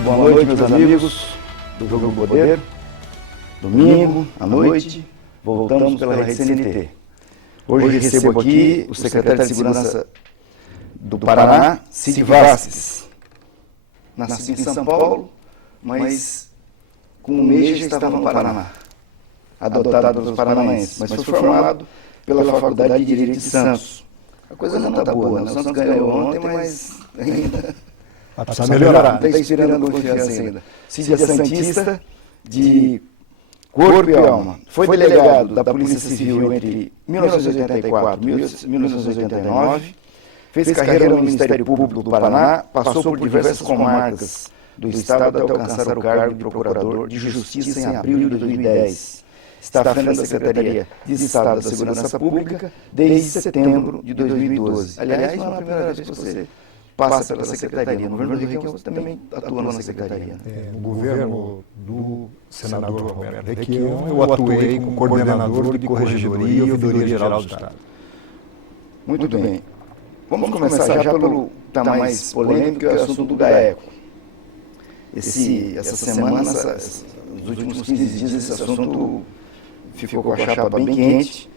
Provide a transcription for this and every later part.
boa noite, meus amigos do Jogo do Poder. Domingo, à noite, voltamos pela rede CNT. Hoje recebo aqui o secretário de Segurança do Paraná, Cid Vasques. Nascido em São Paulo, mas com um mês já estava no Paraná, adotado pelos paranaenses, mas foi formado pela Faculdade de Direito de Santos. A coisa não está boa, né? O Santos ganhou ontem, mas ainda precisa melhorar. Está inspirando confiança ainda. Cid é santista de corpo e alma. Foi delegado da Polícia Civil entre 1984 e 1989, fez carreira no Ministério Público do Paraná, passou por diversas comarcas do Estado até alcançar o cargo de Procurador de Justiça em abril de 2010. Está à frente da Secretaria de Estado da Segurança Pública desde setembro de 2012. Aliás, não é a primeira vez que você passa pela Secretaria. No governo do Requião você também atua na Secretaria. No governo do senador Roberto Requião, eu atuei como coordenador de Corregedoria e Ouvidoria Geral do Estado. Muito bem. Vamos começar já pelo que está mais polêmico, que é o assunto do GAECO. Essa semana, nos últimos 15 dias, esse assunto ficou com a chapa bem quente.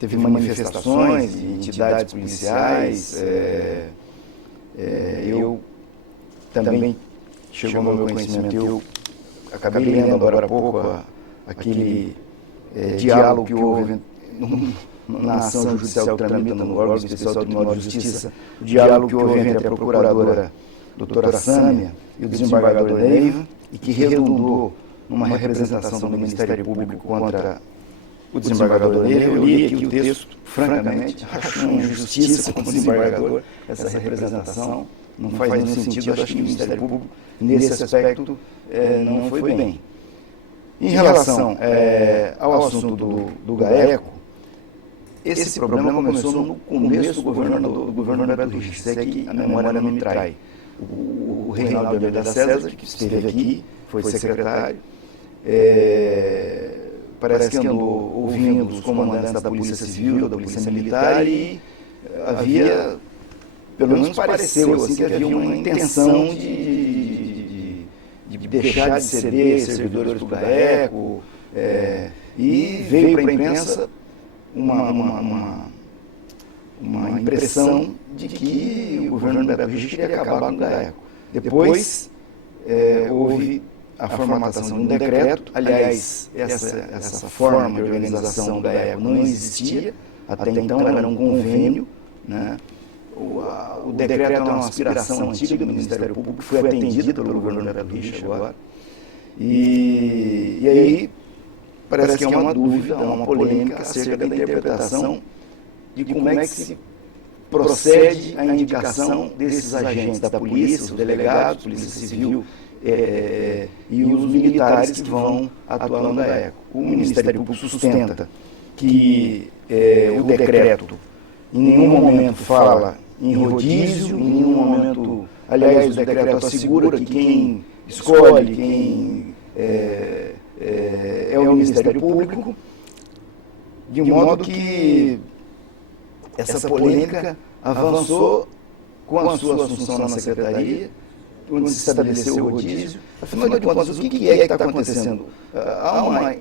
Teve manifestações de entidades policiais. Eu também, chegou ao meu conhecimento, eu acabei lendo agora há pouco aquele diálogo que houve na ação judicial que tramita no órgão especial do Tribunal de Justiça, o diálogo que houve entre a procuradora doutora Sâmia e o desembargador Neiva, e que redundou numa representação do Ministério Público contra o desembargador Neiva. Eu li aqui o texto, francamente, acho uma injustiça com o desembargador essa representação, não faz nenhum sentido. Acho que o Ministério Público, nesse aspecto, não foi bem. Em relação ao assunto do GAECO, esse problema começou no começo do governo Beto Richa, se é que a memória não me trai. O Reinaldo de Almeida César, que esteve aqui, foi secretário, parece que andou ouvindo os comandantes da Polícia Civil, da Polícia Militar, e havia, pelo menos pareceu assim, que havia uma intenção de deixar de ceder servidores do GAECO, e veio para a imprensa uma impressão de que o governo Beto Richa queria acabar com o GAECO. Depois, houve a formatação de um decreto. Aliás, essa forma de organização do GAECO não existia, até então era um convênio, né? O decreto é uma aspiração antiga do Ministério Público, que foi atendida pelo governo Beto Richa agora. E aí, parece que é uma dúvida, uma polêmica acerca da interpretação de como é que se procede a indicação desses agentes da polícia, os delegados, Polícia Civil, e os militares que vão atuar no GAECO. O Ministério Público sustenta que o decreto em nenhum momento fala em rodízio, em nenhum momento, aliás, o decreto assegura que quem escolhe, quem é o Ministério Público, de modo que essa polêmica avançou com a sua assunção na Secretaria, onde se estabeleceu o rodízio. Afinal de contas, o que é que está acontecendo? Há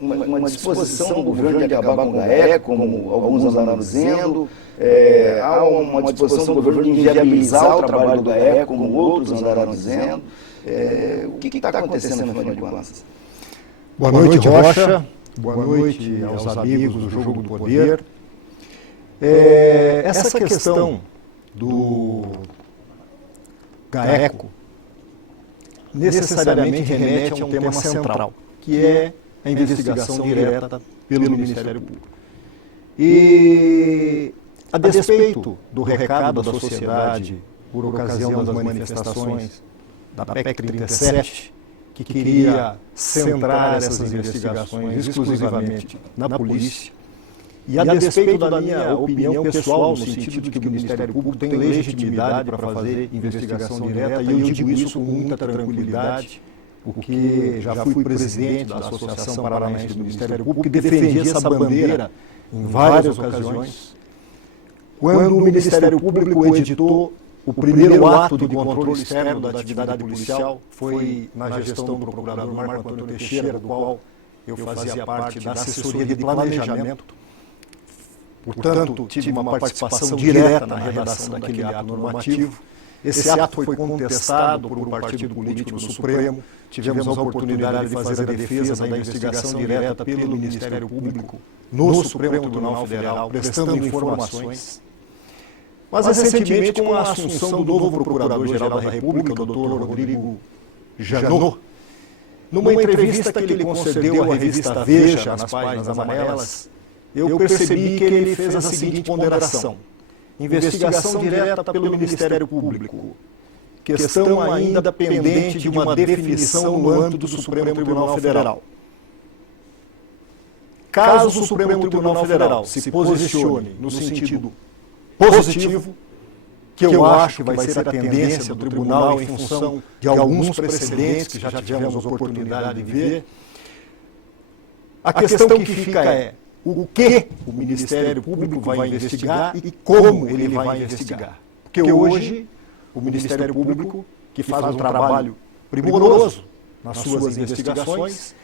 uma disposição do governo de acabar com o GAECO, como alguns andaram dizendo, há uma disposição do governo de inviabilizar o trabalho do GAECO, como outros andaram dizendo. O que está acontecendo, afinal de contas? Boa noite, Rocha. Boa noite aos amigos do Jogo do Poder. Essa questão do GAECO necessariamente remete a um tema central, que é a investigação direta pelo Ministério Público. E, a despeito do recado da sociedade por ocasião das manifestações da PEC 37, que queria centrar essas investigações exclusivamente na polícia, e a despeito da minha opinião pessoal, no sentido de que o Ministério Público tem legitimidade para fazer investigação direta, e eu digo isso com muita tranquilidade, porque já fui presidente da Associação Paranaense do Ministério Público e defendi essa bandeira em várias ocasiões. Quando o Ministério Público editou O primeiro ato de controle externo da atividade policial foi na gestão do procurador Marco Antônio Teixeira, do qual eu fazia parte da assessoria de planejamento. Portanto, tive uma participação direta na redação daquele ato normativo. Esse ato foi contestado por um partido político no Supremo. Tivemos a oportunidade de fazer a defesa da investigação direta pelo Ministério Público no Supremo Tribunal Federal, prestando informações. Mas, recentemente, com a assunção do novo Procurador-Geral da República, o Dr. Rodrigo Janot, numa entrevista que ele concedeu à revista Veja, nas páginas amarelas, eu percebi que ele fez a seguinte ponderação: investigação direta pelo Ministério Público, questão ainda pendente de uma definição no âmbito do Supremo Tribunal Federal. Caso o Supremo Tribunal Federal se posicione no sentido positivo, que eu acho que vai ser a tendência do tribunal em função de alguns precedentes que já tivemos a oportunidade de ver, a questão que fica é o que o Ministério Público vai investigar e como ele vai investigar. Porque hoje o Ministério Público, que faz um trabalho primoroso nas suas investigações,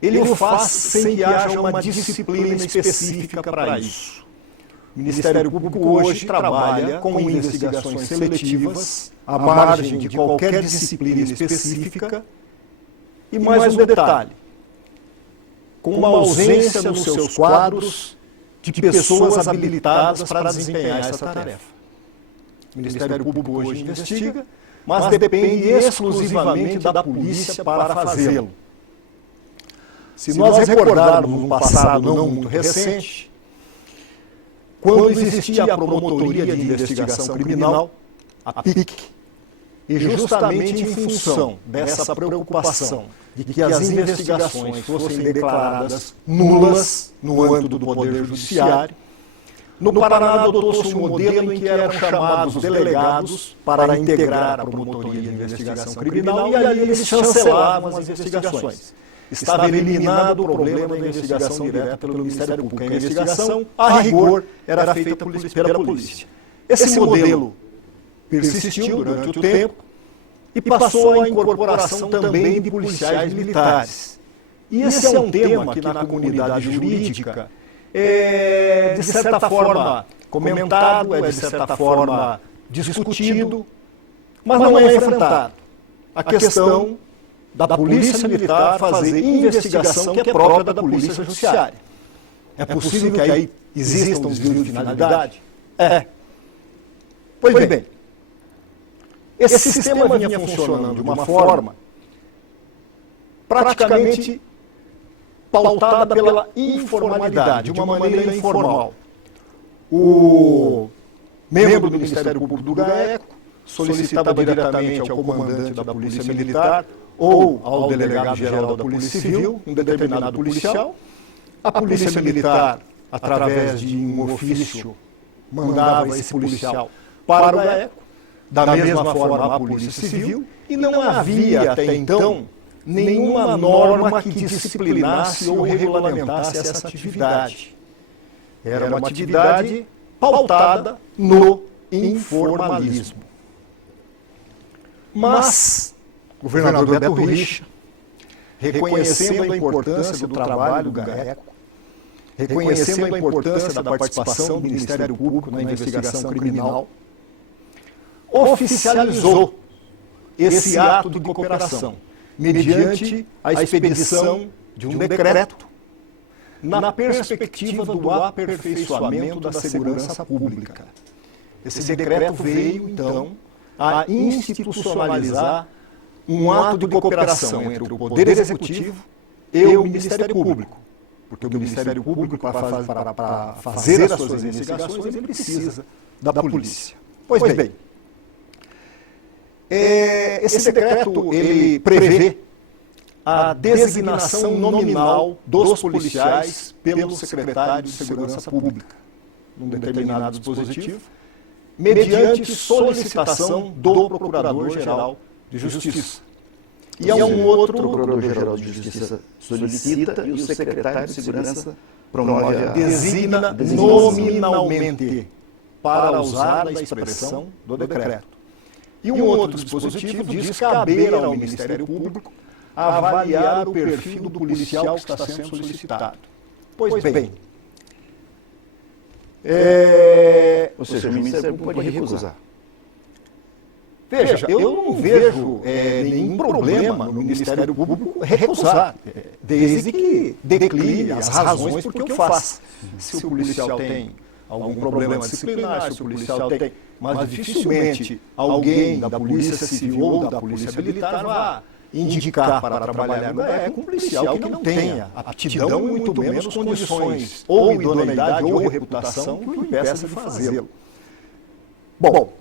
ele o faz sem que haja uma disciplina específica para isso. O Ministério Público hoje trabalha com investigações seletivas, à margem de qualquer disciplina específica, e mais um detalhe: com uma ausência nos seus quadros de pessoas habilitadas para desempenhar essa tarefa. O Ministério Público hoje investiga, mas depende exclusivamente da polícia para fazê-lo. Se nós recordarmos um passado não muito recente, quando existia a Promotoria de Investigação Criminal, a PIC, e justamente em função dessa preocupação de que as investigações fossem declaradas nulas no âmbito do Poder Judiciário, no Paraná adotou-se um modelo em que eram chamados delegados para integrar a Promotoria de Investigação Criminal e ali eles chancelavam as investigações. Estava eliminado o problema da investigação direta pelo Ministério Público. A investigação, a rigor, era feita pela polícia. Esse modelo persistiu durante o tempo e passou a incorporação também de policiais militares. E esse é um tema que na comunidade jurídica é, de certa forma, comentado, é, de certa forma, discutido, mas não é enfrentado. A questão da Polícia Militar fazer investigação que é própria da Polícia Judiciária. É possível que aí exista um desvio de finalidade? É. Pois bem, esse sistema vinha funcionando de uma forma praticamente pautada pela informalidade, de uma maneira informal. O membro do Ministério Público do GAECO solicitava diretamente ao comandante da Polícia Militar ou ao delegado-geral da Polícia Civil, um determinado policial. A Polícia Militar, através de um ofício, mandava esse policial para o GAECO, da mesma forma a Polícia Civil, e não havia até então nenhuma norma que disciplinasse ou regulamentasse essa atividade. Era uma atividade pautada no informalismo. Mas o governador Beto Richa, reconhecendo a importância do trabalho do GAECO, reconhecendo a importância da participação do Ministério Público na investigação criminal, oficializou esse ato de cooperação, mediante a expedição de um decreto, na perspectiva do aperfeiçoamento da segurança pública. Esse decreto veio, então, a institucionalizar um ato de cooperação entre o Poder Executivo e o Ministério Público. Porque o Ministério Público, para fazer as suas investigações, ele precisa da polícia. Pois bem, esse decreto ele prevê a designação nominal dos policiais pelo secretário de Segurança Pública, num determinado dispositivo, mediante solicitação do Procurador-Geral de Justiça. E é um outro... O Procurador-Geral de Justiça solicita e o secretário de Segurança promove a... Designa nominalmente. para usar a expressão do decreto. E um outro dispositivo diz caber ao Ministério Público avaliar o perfil do policial que está sendo solicitado. Pois bem, ou seja, o Ministério Público pode recusar. Veja, eu não vejo nenhum problema no Ministério Público recusar, desde que decline as razões por que eu faço. Se o policial tem algum problema disciplinar, se o policial tem... Mas dificilmente alguém da Polícia Civil ou da Polícia Militar vai indicar para trabalhar no GAECO um policial que não tenha aptidão e muito menos condições, ou idoneidade ou reputação que o impeça de fazê-lo. Bom,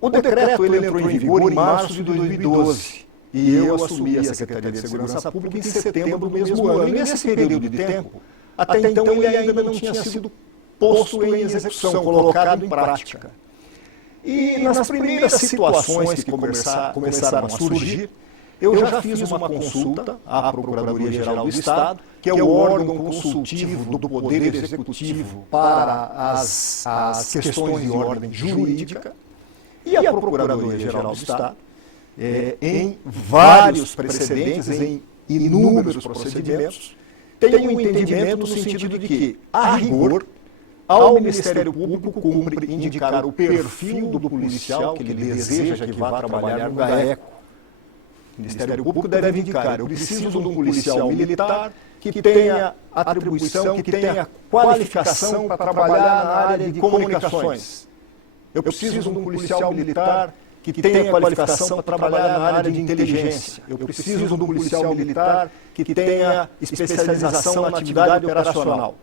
o decreto ele entrou em vigor em março de 2012 e eu assumi a Secretaria de Segurança Pública em setembro do mesmo ano. E nesse período de tempo, até então ele ainda não tinha sido posto em execução, colocado em prática. E nas primeiras situações que começaram a surgir, eu já fiz uma consulta à Procuradoria-Geral do Estado, que é o órgão consultivo do Poder Executivo para as questões de ordem jurídica, e a Procuradoria-Geral do Estado, em vários precedentes, em inúmeros procedimentos, tem um entendimento no sentido de que, a rigor, ao Ministério Público cumpre indicar o perfil do policial que ele deseja que vá trabalhar no GAECO. O Ministério Público deve indicar, eu preciso de um policial militar que tenha atribuição, que tenha qualificação para trabalhar na área de comunicações. Eu preciso de um policial militar que tenha qualificação para trabalhar na área de inteligência. Eu preciso de um policial militar que tenha especialização na atividade operacional.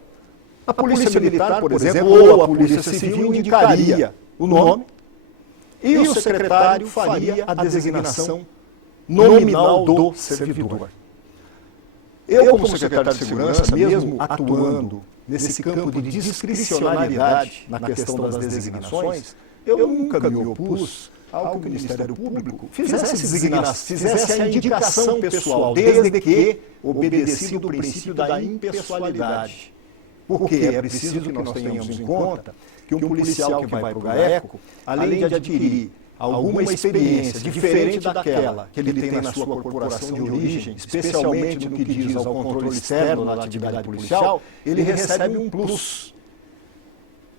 A Polícia Militar, por exemplo, ou a Polícia Civil indicaria o nome e o secretário faria a designação nominal do servidor. Eu, como secretário de Segurança, mesmo atuando nesse campo de discricionariedade na questão das designações, eu nunca me opus ao que o Ministério Público fizesse a indicação pessoal, desde que obedecido o princípio da impessoalidade. Porque é preciso que nós tenhamos em conta que um policial que vai para o GAECO, além de adquirir alguma experiência diferente daquela que ele tem na sua corporação de origem, especialmente no que diz ao controle externo da atividade policial, ele recebe um plus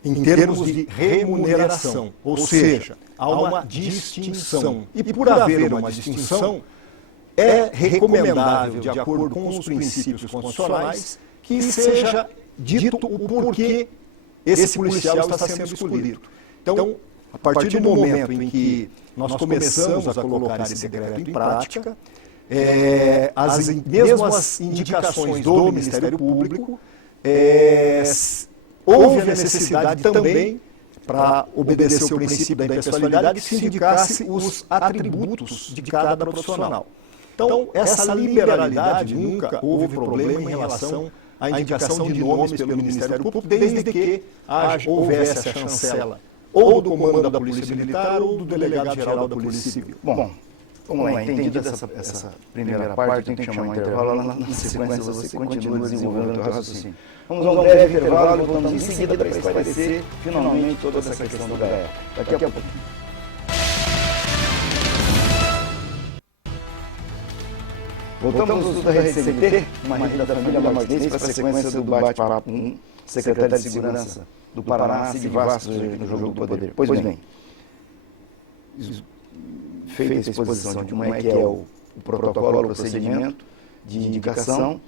em termos de remuneração, ou seja, há uma distinção. E por haver uma distinção, é recomendável, de acordo com os princípios constitucionais, que seja dito o porquê esse policial está sendo escolhido. Então, a partir do momento em que nós começamos a colocar esse decreto em prática, mesmo as indicações do Ministério Público, houve a necessidade também, para obedecer o princípio da impessoalidade, que se indicasse os atributos de cada profissional. Então, essa liberalidade nunca houve problema em relação à indicação de nomes pelo Ministério Público, desde que houvesse a chancela ou do comando da Polícia Militar ou do delegado-geral da Polícia Civil. Bom, vamos lá, entendida essa primeira parte, tem que chamar um intervalo, na sequência você continua desenvolvendo o teu raciocínio. Vamos a um breve intervalo e voltamos em seguida para esclarecer finalmente toda essa questão do GAECO. Daqui a pouco. Voltamos ao estudo da RCNT, uma rede da família Martinez, para a sequência do bate-papo com o secretário de Segurança do Paraná, Cid Vasco, no Jogo do Poder. Pois bem, feita a exposição de como é que é o protocolo, o procedimento de indicação,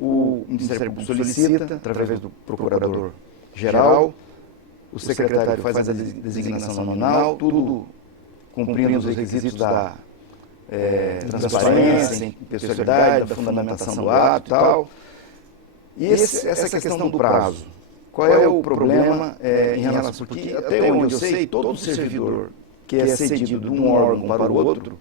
o Ministério Público solicita, através do Procurador-Geral, o secretário faz a designação nominal, tudo cumprindo os requisitos da transparência, impessoalidade, da fundamentação do ato e tal. E essa questão do prazo, qual é o problema em relação, porque até onde eu sei, todo servidor que é cedido de um órgão para o outro,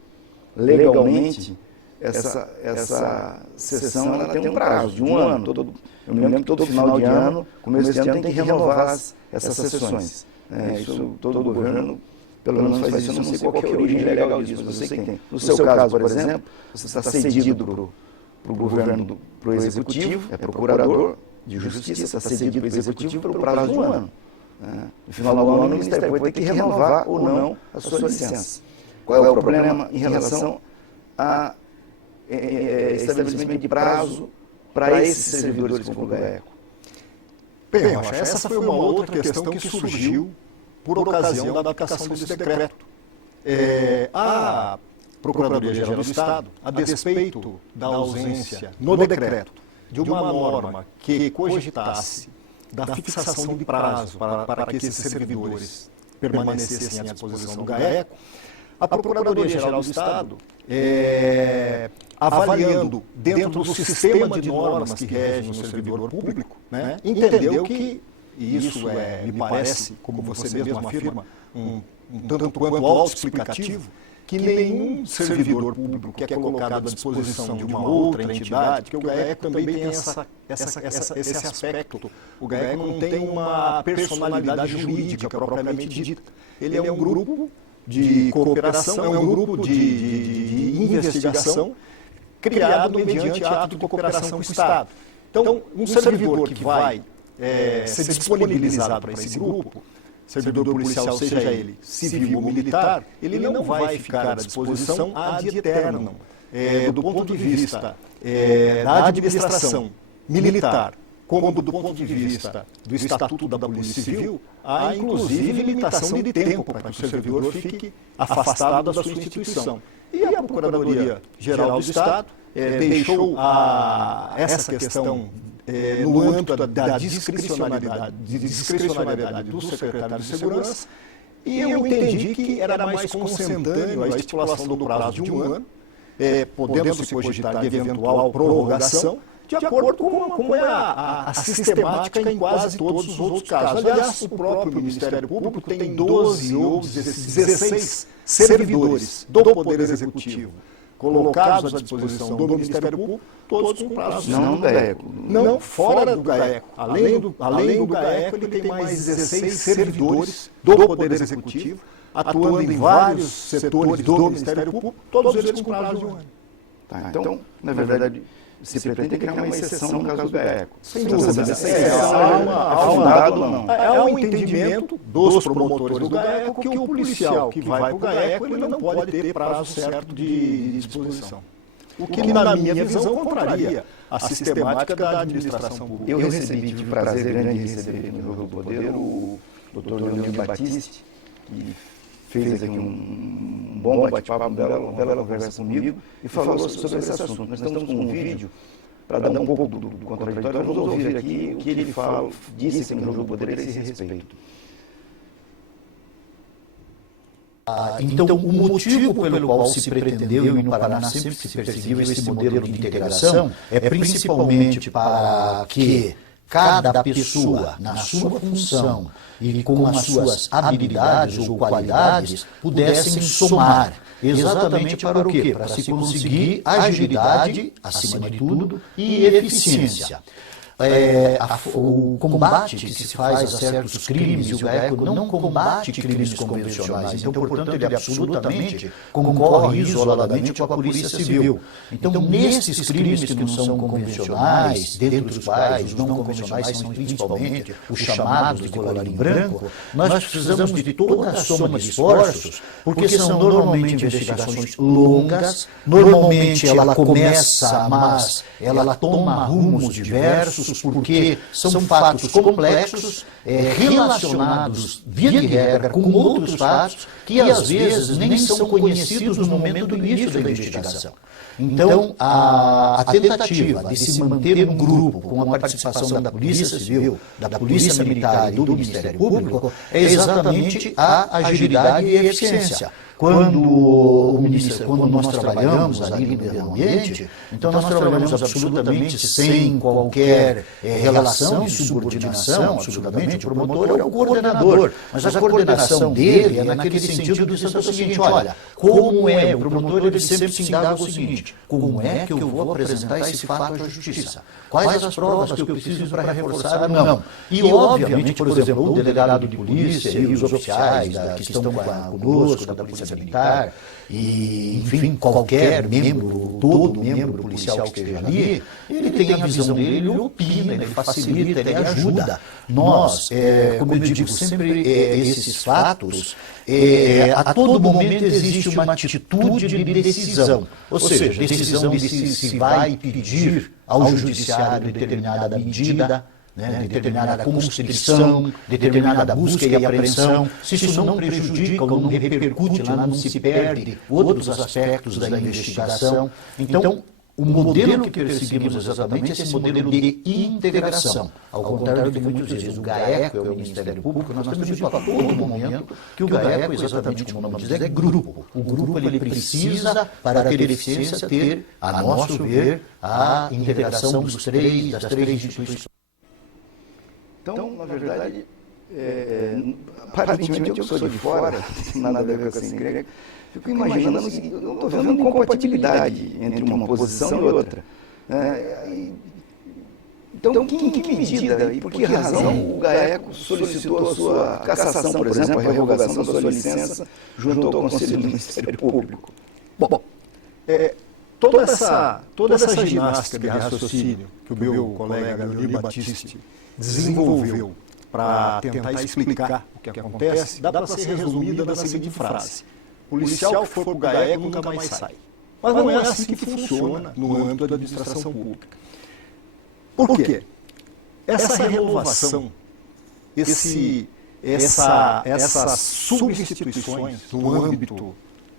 legalmente, essa sessão ela tem um prazo de um ano. Eu me lembro que todo final de ano, começo de ano, tem que renovar essas sessões. Isso todo governo, pelo menos faz isso, eu não sei qual que é a origem legal disso, mas eu sei que tem. No seu caso, por exemplo, você está cedido para o governo, para o executivo, é procurador de justiça, está cedido para o executivo pelo prazo de um ano. né? No final do ano, o Ministério Público vai ter que renovar ou não a sua licença. Qual é o problema em relação a estabelecimento de prazo para esses servidores que vão para o GAECO? Bem, Rocha, essa foi uma outra questão que surgiu por ocasião da aplicação desse decreto. A Procuradoria-Geral do Estado, a despeito da ausência no decreto de uma norma que cogitasse da fixação de prazo para que esses servidores permanecessem à disposição do GAECO, a Procuradoria-Geral do Estado, avaliando dentro do sistema de normas que regem o servidor público, né, entendeu que, e isso me parece, como você mesmo afirma, um tanto quanto autoexplicativo, que nenhum servidor público que é colocado à disposição de uma outra entidade, que o GAECO também tem esse aspecto. O GAECO não tem uma personalidade jurídica propriamente dita. Ele é um grupo de cooperação, é um grupo de investigação criado mediante ato de cooperação com o Estado. Então, um servidor que vai ser disponibilizado para esse grupo, servidor policial, seja ele civil ou militar, ele não vai ficar à disposição ad eternum. Do ponto de vista da administração militar, como do ponto de vista do Estatuto da Polícia Civil, há inclusive limitação de tempo para que o servidor fique afastado da sua instituição. E a Procuradoria-Geral do Estado deixou essa questão no âmbito da discricionariedade do secretário de Segurança, e eu entendi que era mais consentâneo a estipulação do prazo de um ano, podendo se cogitar de eventual prorrogação, de acordo com a sistemática em quase todos os outros casos. Aliás, o próprio Ministério Público tem 12 ou 16 servidores do Poder Executivo colocados à disposição do Ministério Público, todos com prazo. Não no GAECO. Não, fora do GAECO. Além do GAECO, ele tem mais 16 servidores do Poder Executivo, atuando em vários setores do Ministério Público, todos eles com prazo de um ano. Tá, então, na verdade, você pretende criar uma exceção no caso do GAECO. Sem dúvida. Há um entendimento dos promotores do GAECO que o policial que vai para o GAECO ele não pode ter prazo certo de disposição. O que, na minha visão, contraria a sistemática da administração pública. Eu tive prazer grande de receber no Jogo do Poder o Dr. Leonil Batiste, que fez aqui um bom bate-papo, uma bela conversa comigo e falou sobre esse assunto. Nós estamos com um vídeo para dar um pouco do contraditório. Vamos ouvir aqui o que ele disse aqui no Jogo do Poder a esse respeito. Então, o motivo pelo qual se pretendeu e no Paraná sempre se perseguiu esse modelo de integração é principalmente para que cada pessoa, na sua função e com as suas habilidades ou qualidades, pudessem somar. Exatamente para o quê? Para se conseguir agilidade, acima de tudo, e eficiência. O combate que se faz a certos crimes, e o GAECO não combate crimes convencionais, então, portanto, ele absolutamente concorre isoladamente com a Polícia Civil. Então, nesses crimes que não são convencionais, dentre os quais os não convencionais são principalmente os chamados de colarinho branco, nós precisamos de toda a soma de esforços, porque são normalmente investigações longas, normalmente ela começa, mas ela toma rumos diversos, porque são fatos complexos, relacionados, via de regra, com outros fatos que às vezes nem são conhecidos no momento do início da investigação. Então, a tentativa de se manter um grupo com a participação da Polícia Civil, da Polícia Militar e do Ministério Público é exatamente a agilidade e a eficiência. Quando nós trabalhamos ali no meio ambiente, então nós trabalhamos absolutamente sem qualquer relação de subordinação, absolutamente. O promotor é o coordenador, mas a coordenação dele é naquele sentido de dizer o seguinte: olha, como é, o promotor ele sempre se indaga o seguinte: como é que eu vou apresentar esse fato à justiça? Quais as provas que eu preciso para reforçar ou não? E, obviamente, por exemplo, o delegado de polícia e os oficiais que estão conosco, da Polícia Militar, e, enfim, qualquer membro todo membro policial que esteja ali, ele tem a visão dele, ele opina, ele facilita, ele ajuda. Nós, como eu digo sempre, esses fatos, a todo momento existe uma atitude de decisão, ou seja, decisão de se vai pedir ao judiciário determinada medida, né, determinada constrição, determinada busca e apreensão, se isso não prejudica ou não repercute lá, não se perde outros aspectos da investigação. Então, o modelo que perseguimos exatamente é esse modelo de integração. Ao contrário do que muitas vezes o GAECO é o Ministério Público, nós temos dito a todo momento que o GAECO, exatamente como o nome diz, é grupo. O grupo ele precisa, para ter eficiência, ter, a nosso ver, a integração das três instituições. Então, na verdade, aparentemente eu sou de fora, não tem nada a ver com essa igreja, fico imaginando que eu estou vendo incompatibilidade entre uma posição e outra. Então, em que medida e por que razão o GAECO solicitou a sua cassação, por exemplo, a revogação da sua licença junto ao Conselho do Ministério Público? Bom, toda essa ginástica de raciocínio que o meu colega Leonir Battisti desenvolveu para tentar explicar o que acontece, dá para ser resumida na seguinte frase: policial que for para o GAECO nunca mais sai. Mas não é assim que funciona no âmbito da administração pública. Por quê? Essa renovação, essas substituições no âmbito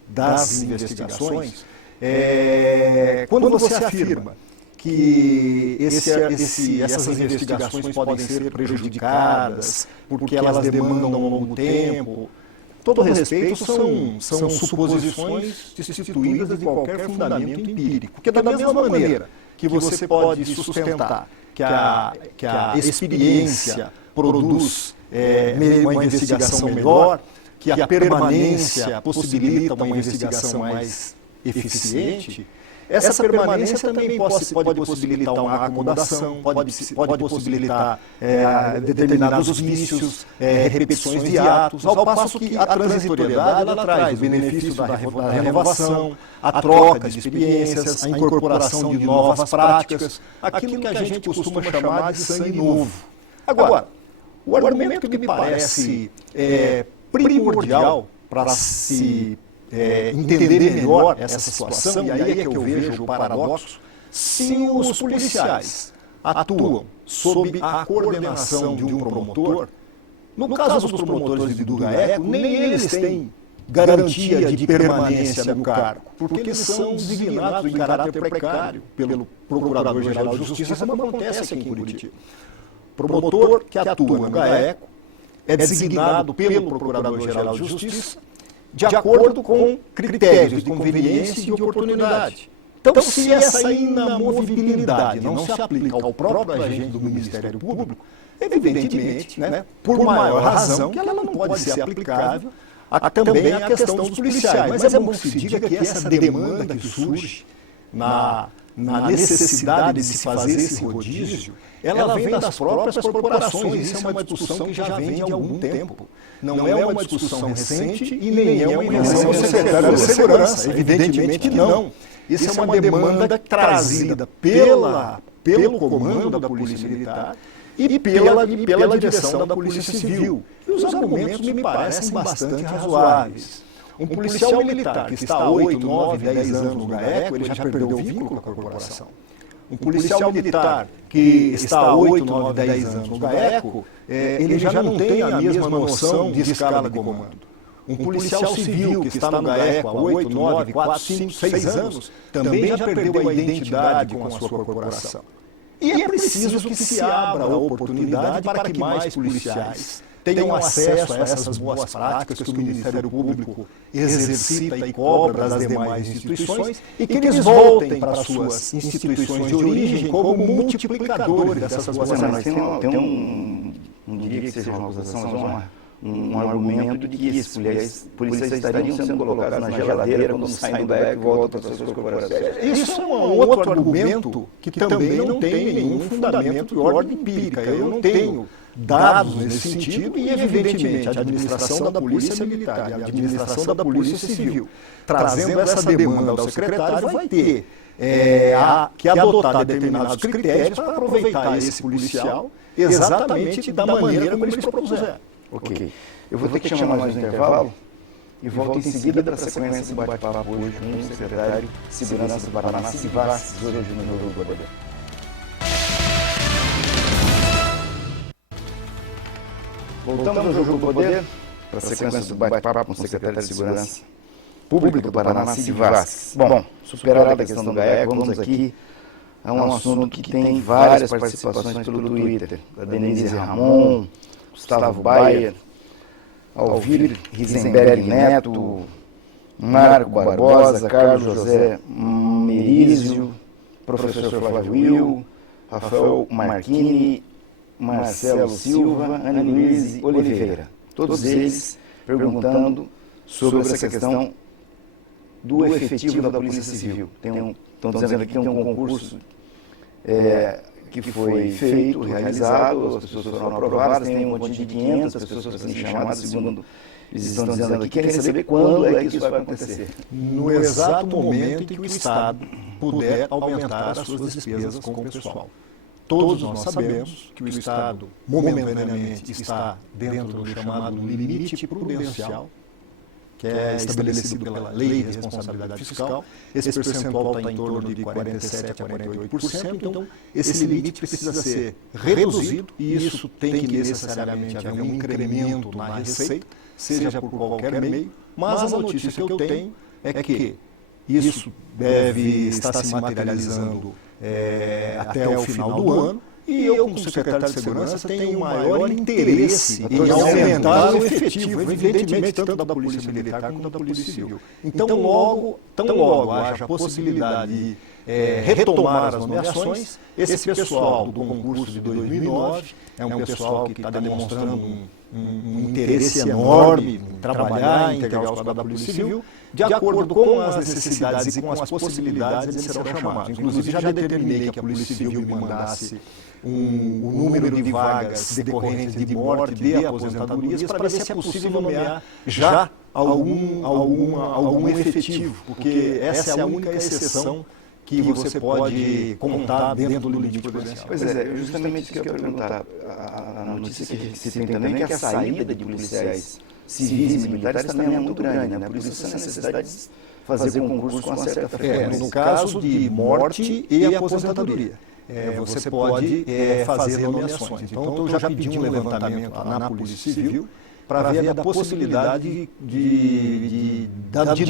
das investigações, quando você afirma que essas investigações podem ser prejudicadas porque elas demandam um longo tempo, todo respeito, são suposições destituídas de qualquer fundamento empírico. Porque da mesma maneira que você pode sustentar que a experiência produz uma investigação melhor, que a permanência possibilita uma investigação mais eficiente, essa permanência também pode possibilitar uma acomodação, pode possibilitar determinados vícios, repetições de atos, ao passo que a transitoriedade ela traz o benefício da renovação, a troca de experiências, a incorporação de novas práticas, aquilo que a gente costuma chamar de sangue novo. Agora, o argumento que me parece primordial para se entender melhor essa situação, e aí é que eu vejo o paradoxo, se os policiais atuam sob a coordenação de um promotor, no caso dos promotores do GAECO, nem eles têm garantia de permanência no cargo, porque eles são designados em caráter precário pelo Procurador-Geral de Justiça, como acontece aqui em Curitiba. O promotor que atua no GAECO é designado pelo Procurador-Geral de Justiça de acordo com critérios de conveniência e de oportunidade. Então, se essa inamovibilidade não se aplica ao próprio agente do Ministério Público, evidentemente, por maior razão, que ela não pode ser aplicável também à questão dos policiais. Mas é bom que se diga que essa demanda que surge na necessidade de se fazer esse rodízio, ela vem das próprias corporações. Isso é uma discussão que já vem de algum tempo. Não é uma discussão recente e nem é uma invenção do secretário de Segurança. Evidentemente que não. Isso é uma demanda trazida pelo comando da Polícia Militar e pela direção da Polícia Civil. E os argumentos me parecem bastante razoáveis. Um policial militar que está há 8, 9, 10 anos no GAECO, ele já perdeu o vínculo com a corporação. Um policial militar que está há 8, 9, 10 anos no GAECO, ele já não tem a mesma noção de escala de comando. Um policial civil que está no GAECO há 8, 9, 4, 5, 6 anos, também já perdeu a identidade com a sua corporação. E é preciso que se abra a oportunidade para que mais policiais tenham acesso a essas boas práticas que o Ministério Público exercita e cobra das demais instituições e que eles voltem para suas instituições de origem como multiplicadores dessas boas práticas. Mas não diria que seja uma acusação, mas um argumento de que esses policiais estariam sendo colocados na geladeira quando saem do GAECO e voltam para suas corporações. Isso é um outro argumento que também não tem nenhum fundamento de ordem empírica. Eu não tenho dados nesse sentido e, evidentemente, a administração da Polícia Militar e a administração da Polícia Civil, trazendo essa demanda ao secretário, vai ter que adotar determinados critérios para aproveitar esse policial exatamente da maneira como eles propuseram. Ok. Eu vou ter que chamar mais um intervalo e volto em seguida para a sequência do bate-papo hoje com o secretário de Segurança do Paraná, Civas, hoje no Jogo do Poder. Voltamos ao Jogo do Poder para a sequência do bate-papo com o secretário de Segurança Pública do Paraná, Civas. Bom, superada a questão do GAECO, vamos aqui a um assunto que tem várias participações pelo Twitter, da Denise Ramon, Gustavo Bayer, Alvir Risenberg Neto, Marco Barbosa, Carlos José Merizio, professor Flávio Will, Rafael Marchini, Marcelo Silva, Ana Luiz Oliveira. Todos eles perguntando sobre essa questão do efetivo da Polícia Civil. Estão dizendo aqui que tem um concurso que foi feito, realizado, as pessoas foram aprovadas, tem um monte de 500 pessoas que estão sendo chamadas, segundo eles estão dizendo aqui, querem saber quando é que isso vai acontecer. No exato momento em que o Estado puder aumentar as suas despesas com o pessoal. Todos nós sabemos que o Estado, momentaneamente, está dentro do chamado limite prudencial, que é estabelecido pela Lei de Responsabilidade Fiscal. Esse percentual está em torno de 47% a 48%, então esse limite precisa ser reduzido e isso tem que necessariamente haver um incremento na receita, seja por qualquer meio, mas a notícia que eu tenho é que isso deve estar se materializando até o final do ano. E eu, como secretário de Segurança, tenho o maior interesse em aumentar o efetivo, evidentemente, tanto da Polícia Militar como da Polícia Civil. Então, tão logo haja a possibilidade de retomar as nomeações, esse pessoal do concurso de 2009 é um pessoal que está demonstrando um interesse enorme em trabalhar, em integrar os quadros da Polícia Civil, de acordo com as necessidades e com as possibilidades, eles serão chamados. Inclusive, já determinei que a Polícia Civil me mandasse o número de vagas decorrentes de morte, de aposentadorias, para ver se é possível nomear já algum efetivo, porque essa é a única exceção que você pode contar dentro do limite prudencial. Pois é, justamente isso que eu ia perguntar. A notícia que se tem também é que a saída de policiais civis e militares também é muito grande, né? Por isso essa necessidade de fazer concurso com uma certa frequência. No caso de morte e aposentadoria. Você pode fazer nomeações. Então, eu já pedi um levantamento na Polícia Civil para ver a possibilidade de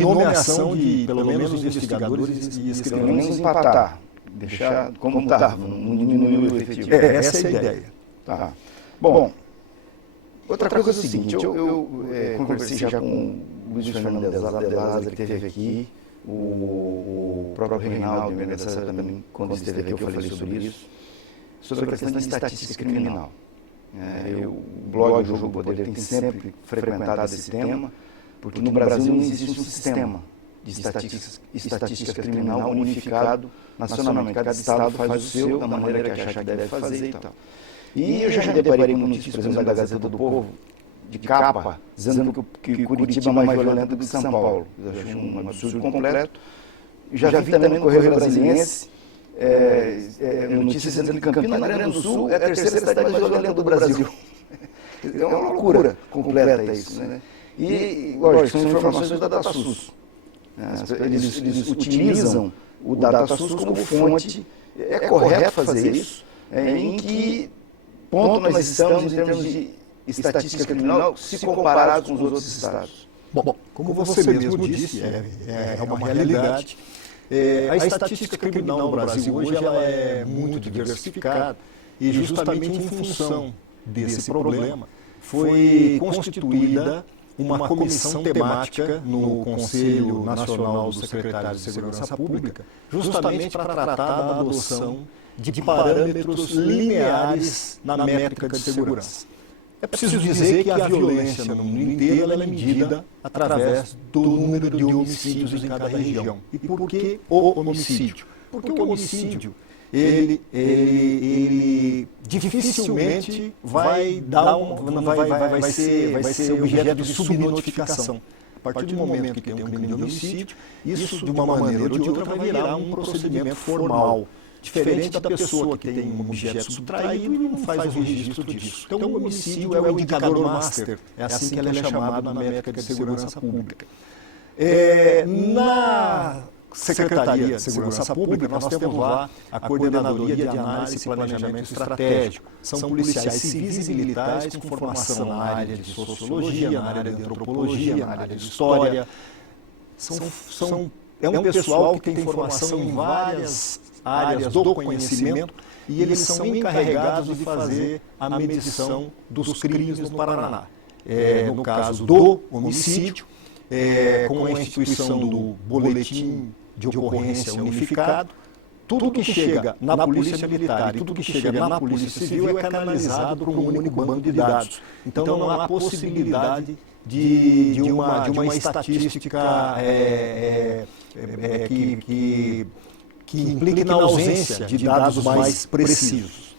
nomeação de, pelo menos, investigadores e escritores. Pelo menos empatar, deixar como está, não diminuir o efetivo. Essa é a ideia. Tá. Bom, outra coisa é o seguinte, eu conversei já com o Luiz Fernando de Lázaro, que esteve aqui, o próprio Reinaldo, também, quando esteve aqui, eu falei sobre isso, sobre a questão de estatística criminal. O blog do Jogo do Poder tem sempre frequentado esse tema, porque no Brasil não existe um sistema de estatística criminal unificado nacionalmente. Cada estado faz o seu, da maneira que achar que deve fazer e tal. E eu já me deparei com notícias, por exemplo, da Gazeta do Povo, de capa, dizendo que Curitiba é mais violento do que São Paulo. Eu acho um absurdo completo. Já vi também no Correio Brasiliense notícias dizendo que Campinas, no Rio Grande do Sul, é a terceira cidade mais violenta do Brasil. É uma loucura completa isso, né? E, lógico, são informações do DataSUS. Eles utilizam o DataSUS como fonte. É correto fazer isso? Em que ponto nós estamos em termos de estatística criminal se comparados com os outros estados? Bom, como você mesmo disse, é uma realidade. A estatística criminal no Brasil hoje ela é muito diversificada e justamente em função desse problema foi constituída uma comissão temática no Conselho Nacional dos Secretários de Segurança Pública, justamente para tratar da adoção de parâmetros lineares na métrica de segurança. É preciso dizer que a violência no mundo inteiro ela é medida através do número de homicídios em cada região. E por que o homicídio? Porque o homicídio, ele dificilmente vai ser objeto de subnotificação. A partir do momento que tem um crime de homicídio, isso de uma maneira ou de outra vai virar um procedimento formal, diferente da pessoa que tem um objeto subtraído e não faz o registro disso. Então o homicídio é o indicador master, é assim que ele é chamado na métrica de segurança pública. Na Secretaria de Segurança Pública, nós temos lá a Coordenadoria de Análise e Planejamento Estratégico. São policiais civis e militares com formação na área de sociologia, na área de antropologia, na área de história. É um pessoal que tem formação em várias áreas do conhecimento e eles são encarregados de fazer a medição dos crimes no Paraná. No caso do homicídio, com a instituição do boletim de ocorrência unificado, tudo que chega na Polícia Militar e tudo que chega na Polícia Civil é canalizado para um único banco de dados. Então não há possibilidade de uma estatística que implique na ausência de dados mais precisos.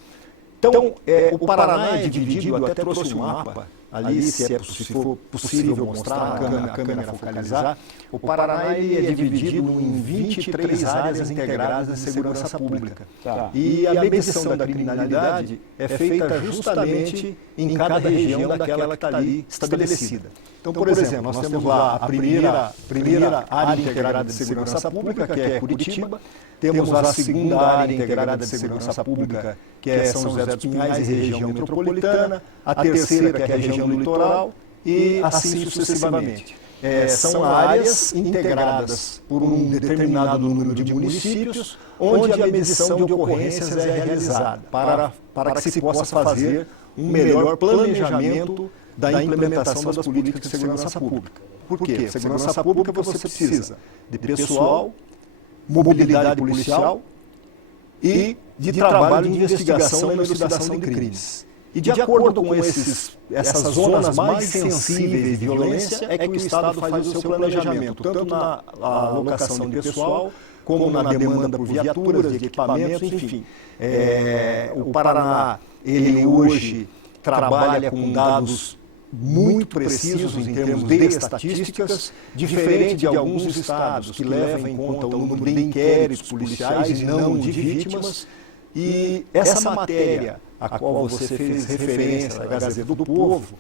Então, o Paraná é dividido, eu até trouxe um mapa ali, se for possível mostrar, a câmera focalizar. O Paraná ele é dividido em 23 áreas integradas de segurança pública. Tá. E a medição da criminalidade é feita justamente em cada região daquela que está ali estabelecida. Então, por exemplo, nós temos lá a primeira área integrada de segurança pública, que é Curitiba. Temos a segunda área integrada de segurança pública, que é São José dos Pinhais e região metropolitana. A terceira, que é a região do litoral, e assim sucessivamente. São áreas integradas por um determinado número de municípios, onde a medição de ocorrências é realizada, para que se possa fazer um melhor planejamento da implementação das políticas de segurança pública. Por quê? Segurança pública você precisa de pessoal, mobilidade policial e de trabalho de investigação e elucidação de crimes. E de acordo com essas zonas mais sensíveis de violência, é que o Estado faz o seu planejamento, tanto na alocação de pessoal, como na demanda por viaturas, de equipamentos, enfim. O Paraná, ele hoje trabalha com dados muito precisos em termos de estatísticas, diferente de alguns estados que levam em conta o número de inquéritos policiais e não de vítimas. E essa matéria, a qual você fez referência da Gazeta do Povo,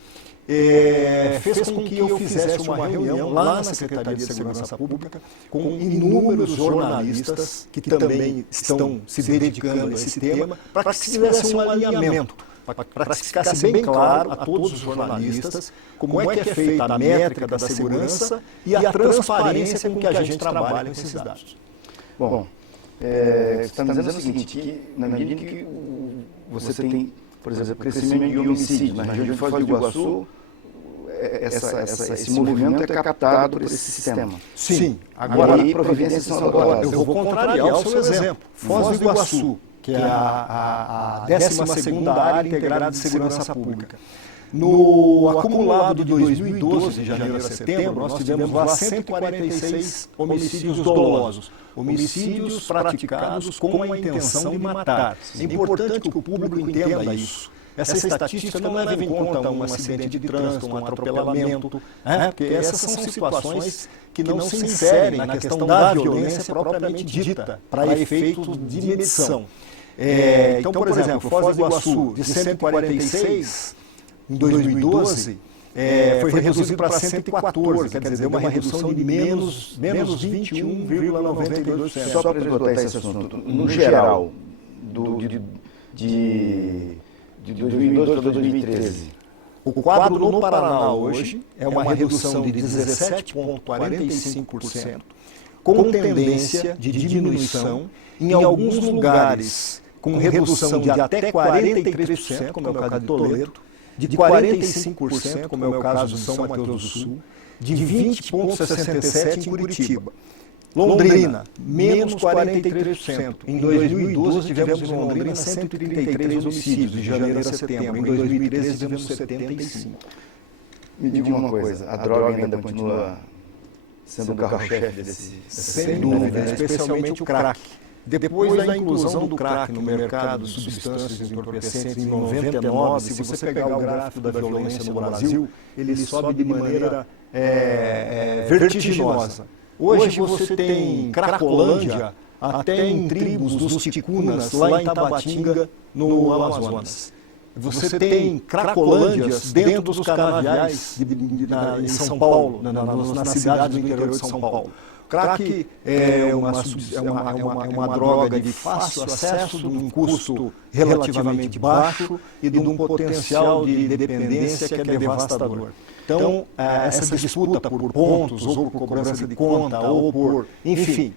fez com que eu fizesse uma reunião lá na Secretaria de Segurança Pública com inúmeros jornalistas que também estão se dedicando a esse tema, para que se fizesse um alinhamento, para que ficasse bem claro a todos os jornalistas como é que é feita a métrica da segurança e a transparência com que a gente trabalha com esses dados. Bom, você está me dizendo o seguinte, que na medida que você tem, por exemplo, crescimento de homicídio na região de Foz do Iguaçu, esse movimento é captado por esse sistema. Sim. Agora, aí providências são adotadas. Eu vou contrariar o seu exemplo. Foz do Iguaçu, que é a 12ª área integrada de segurança pública. No acumulado de 2012, de janeiro a setembro, nós tivemos lá 146 homicídios dolosos. Homicídios praticados com a intenção de matar. É importante que o público entenda isso. Essa estatística não leva em conta um acidente de trânsito, um atropelamento, porque essas são situações que não se inserem na questão da violência propriamente dita, para efeitos de medição. Então, por exemplo, Foz do Iguaçu, de 146, em 2012, foi reduzido para 114, quer dizer, uma redução de menos 21,92%. Só para esgotar esse assunto, no geral, de 2012 para 2013, o quadro no Paraná hoje é uma redução de 17,45%, com tendência de diminuição em alguns lugares, com redução de até 43%, como é o caso de Toledo, de 45%, como é o caso de São Mateus do Sul, de 20,67% em Curitiba. Londrina, menos 43%. Em 2012 tivemos em Londrina 133 homicídios, de janeiro a setembro. Em 2013 tivemos 75. Me diga uma coisa, a droga ainda continua sendo o carro-chefe desse... Sem dúvida, especialmente o crack. Depois da inclusão do crack no mercado de substâncias entorpecentes em 99, se você pegar o gráfico da violência no Brasil, ele sobe de maneira vertiginosa. Hoje você tem em Cracolândia, até em tribos dos ticunas, lá em Tabatinga, no Amazonas. Você tem Cracolândias dentro dos canaviais em São Paulo, nas cidades do interior de São Paulo. Crack é uma droga de fácil acesso, de um custo relativamente baixo e de um potencial de dependência que é devastador. Então, essa disputa por pontos, ou por cobrança de conta, ou por, enfim,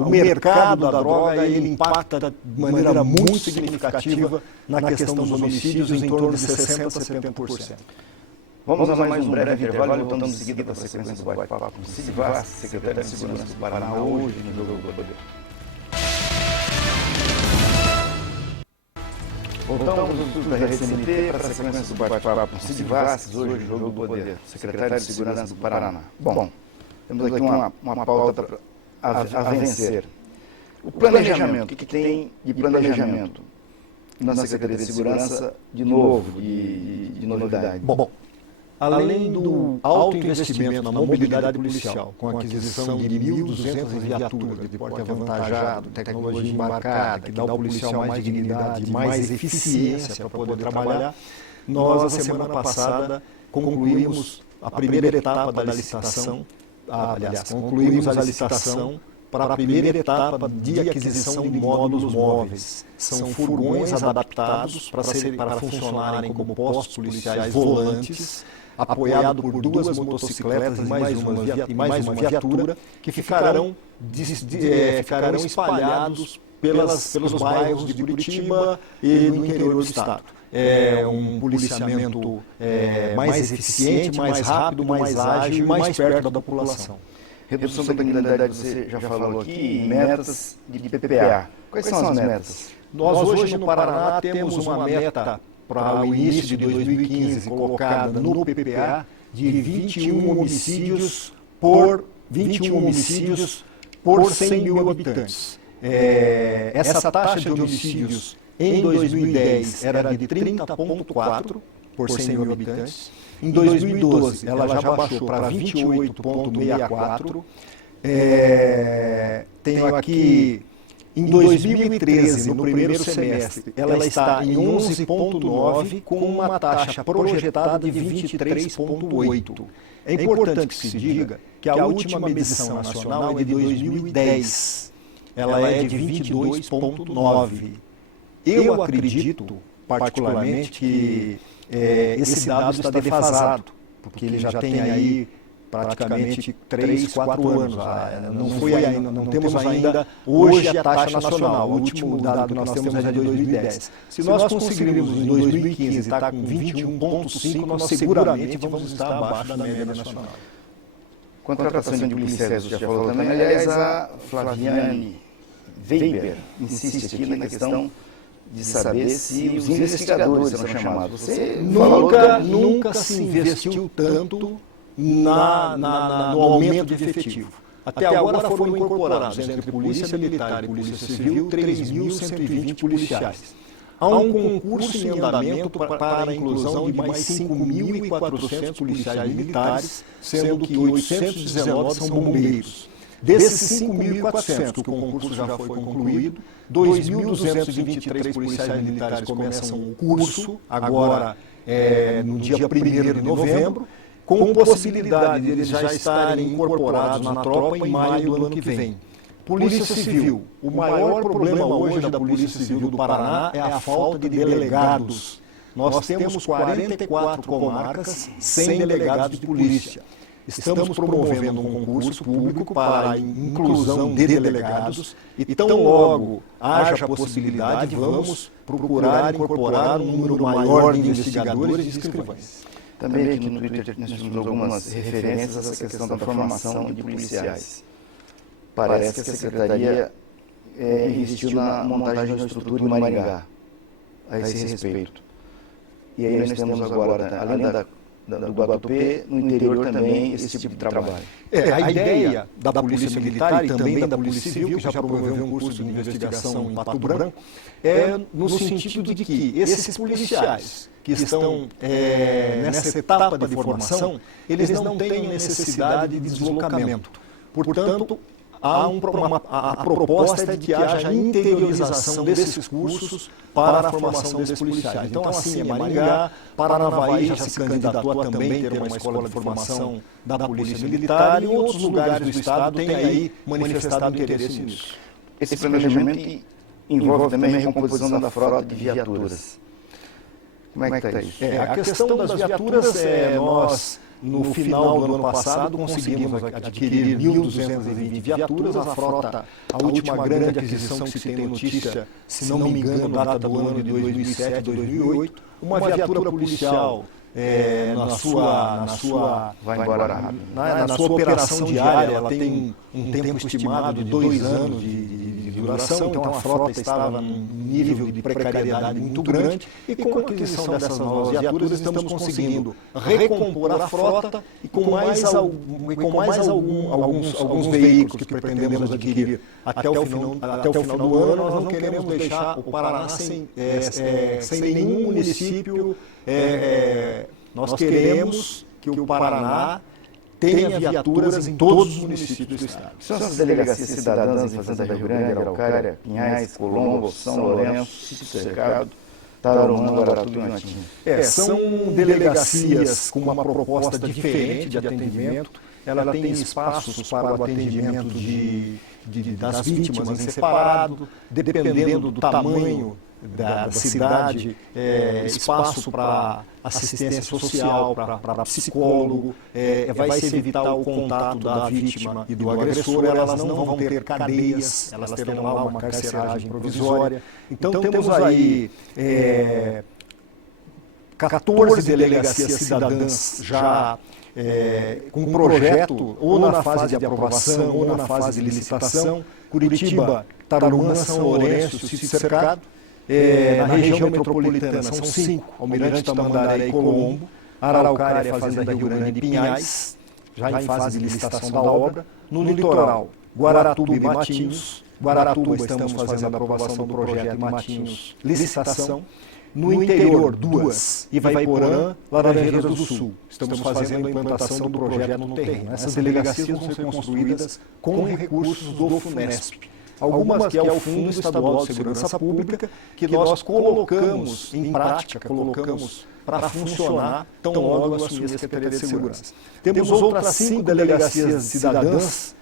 o mercado da droga ele impacta de maneira muito significativa na questão dos homicídios, em torno de 60% a 70%. Vamos a mais um breve intervalo, voltando em seguida para a sequência do bate-papo com Cid Vaz, secretário de Segurança do Paraná, hoje no Jogo do Poder. Voltamos ao estúdio da RCNT para a sequência do bate-papo com Cid Vaz, hoje no Jogo do Poder, secretário de Segurança do Paraná. Bom, temos aqui uma pauta a vencer. O planejamento, o que tem de planejamento na Secretaria de Segurança, de novo, de novidade? Bom, além do alto investimento na mobilidade policial, com a aquisição de 1.200 viaturas de porte avantajado, tecnologia embarcada, que dá ao policial mais dignidade, mais eficiência para poder trabalhar, nós, a semana passada, concluímos a primeira etapa da licitação, concluímos a licitação para a primeira etapa de aquisição de módulos móveis. São furgões adaptados para funcionarem como postos policiais volantes, apoiado por 2 motocicletas e mais uma viatura, que ficarão espalhados pelos bairros de Curitiba e no interior do estado. É um policiamento mais eficiente, mais rápido, mais ágil e mais perto da população. Redução da criminalidade, você já falou aqui, e metas de PPA. Quais são as metas? Nós hoje no Paraná temos uma meta para o início de 2015 colocada no PPA de 21 homicídios por 100 mil habitantes. Essa taxa de homicídios em 2010 era de 30,4 por 100 mil habitantes. Em 2012 ela já baixou para 28,64. Tenho aqui, em 2013, no primeiro semestre, ela está em 11,9, com uma taxa projetada de 23,8. É importante que se diga que a última medição nacional é de 2010. Ela é de 22,9. Eu acredito, particularmente, que esse dado está defasado, porque ele já tem aí praticamente 3, 4 anos. Não temos ainda hoje a taxa nacional. O último dado que nós temos é de 2010. Se nós conseguirmos em 2015 estar com 21,5, nós seguramente vamos estar abaixo da média nacional. Contratação de policiais, você já falou também. Aliás, a Flaviane Weber insiste aqui na questão de saber se os investigadores serão chamados. Você nunca se investiu tanto no aumento de efetivo. Até agora foram incorporados entre Polícia Militar e Polícia Civil 3.120 policiais. Há um concurso em andamento para a inclusão de mais 5.400 policiais militares, sendo que 819 são bombeiros. Desses 5.400, que o concurso já foi concluído, 2.223 policiais militares começam o curso, agora no dia 1º de novembro, com possibilidade de eles já estarem incorporados na tropa em maio do ano que vem. Polícia Civil. O maior problema hoje da Polícia Civil do Paraná é a falta de delegados. Nós temos 44 comarcas sem delegados de polícia. Estamos promovendo um concurso público para a inclusão de delegados e tão logo haja a possibilidade, vamos procurar incorporar um número maior de investigadores e escrivães. Também aqui no Twitter nós tivemos algumas referências a essa questão da formação de policiais. Parece que a Secretaria investiu na montagem da estrutura em Maringá, a esse respeito. E aí nós temos agora, além da do Guatupê, no interior também, esse tipo de trabalho. A ideia da Polícia Militar e também da Polícia Civil, que já promoveu um curso de investigação em Pato Branco, é no sentido de que esses policiais que estão nessa etapa de formação, eles não têm necessidade de deslocamento. Portanto, a proposta é de que haja interiorização desses cursos para a formação desses policiais. Então, assim, Maringá, Paranavaí já se candidatou a também ter uma escola de formação da Polícia Militar e outros lugares do Estado têm aí manifestado interesse nisso. Esse planejamento envolve também a recomposição da frota de viaturas. Como é que está isso? A questão das viaturas, nós, no final do ano passado, conseguimos adquirir 1.220 viaturas. A frota, a última grande aquisição que se tem notícia, se não me engano, data do ano de 2007, 2008, uma viatura policial na sua operação diária, ela tem um tempo estimado de 2 anos de duração, então a frota estava num nível de precariedade muito grande, e com a aquisição dessas novas viaturas estamos conseguindo recompor a frota e com mais alguns veículos que pretendemos adquirir até o final do ano. Nós não queremos deixar o Paraná sem nenhum município. Nós queremos que o Paraná tenha viaturas em todos os municípios do estado. São essas delegacias cidadãs em Fazenda Rio Grande, Araucária, Pinhais, Colombo, São Lourenço, Sítio Cercado, Tarumã, Guaratuba e Matinhos. São delegacias com uma proposta diferente de atendimento. Ela tem espaços para o atendimento das vítimas em separado, dependendo do tamanho da cidade, espaço para assistência social, para psicólogo, vai se evitar o contato da vítima e do agressor. Elas não vão ter cadeias, elas terão lá uma carceragem provisória. Então temos aí 14 delegacias cidadãs já com projeto ou na fase de aprovação ou na fase de licitação. Curitiba, Tarumã, São Lourenço, Sítio Cercado. Na região metropolitana são 5, Almirante Tamandaré e Colombo, Araucária, Fazenda Rio Grande e Pinhais, já em fase de licitação da obra. No litoral, Guaratuba e Matinhos. Guaratuba estamos fazendo a aprovação do projeto e Matinhos, licitação. No interior, 2, Ivaiporã, Laranjeiras do Sul. Estamos fazendo a implantação do projeto no terreno. Essas delegacias vão ser construídas com recursos do FUNESP. Algumas que é o Fundo Estadual de Segurança Pública, que nós colocamos em prática, colocamos para funcionar tão logo assumir a Secretaria de Segurança. Temos outras 5 delegacias cidadãs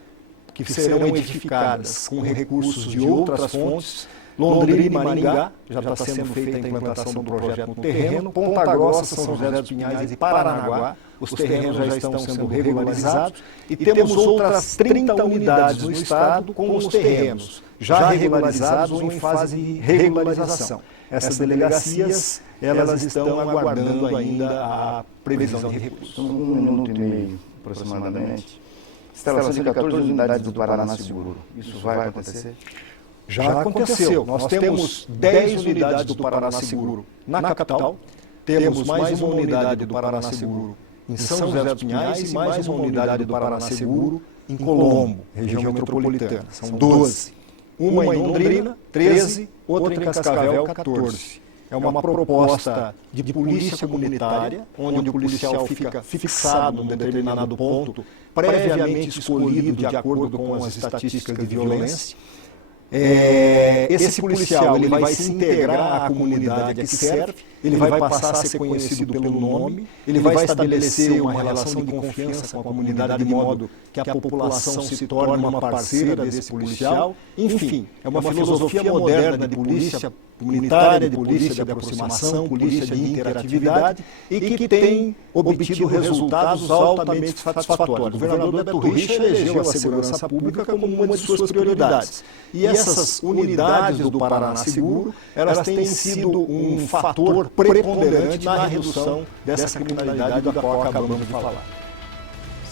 que serão edificadas com recursos de outras fontes. Londrina e Maringá, já está sendo feita a implantação do projeto no terreno. Ponta Grossa, São José dos Pinhais e Paranaguá, os terrenos já estão sendo regularizados. E temos outras 30 unidades no estado com os terrenos já regularizados ou em fase de regularização. Essas delegacias, elas estão aguardando ainda a previsão de recursos. 1 minuto e meio, aproximadamente. Instalação de 14 unidades do Paraná Seguro. Isso vai acontecer? Já aconteceu. Nós temos 10 unidades do Paraná Seguro na capital, temos mais uma unidade do Paraná Seguro em São José dos Pinhais e mais uma unidade do Paraná Seguro em Colombo, região metropolitana. São 12. Uma em Londrina, 13, outra em Cascavel, 14. É uma proposta de polícia comunitária, onde o policial fica fixado em determinado ponto, previamente escolhido de acordo com as estatísticas de violência. Esse policial ele vai se integrar à comunidade a que serve, ele vai passar a ser conhecido pelo nome, ele vai estabelecer uma relação de confiança com a comunidade de modo que a população se torne uma parceira desse policial. Enfim, é uma filosofia moderna de polícia comunitária, de polícia de aproximação, polícia de interatividade e que tem obtido resultados altamente satisfatórios. O governador Beto Richa elegeu a segurança pública como uma de suas prioridades. E essas unidades do Paraná Seguro, elas têm sido um fator preponderante na redução dessa criminalidade da qual acabamos de falar.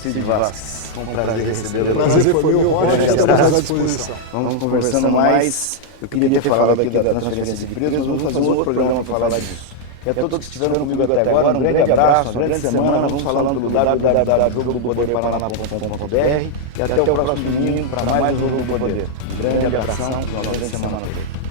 Cid Vasques, foi um prazer recebê-lo. O prazer foi meu, Roger, estamos à disposição. Vamos conversando mais. Eu queria ter falado aqui da transferência de presos, vamos fazer um outro programa para falar disso. E a todos que estiveram comigo até agora, um grande abraço, uma grande semana. Vamos falando do www.jogodopoder.com.br e até o próximo domingo para mais um Jogo do Poder. Um grande abração e uma grande semana a todos.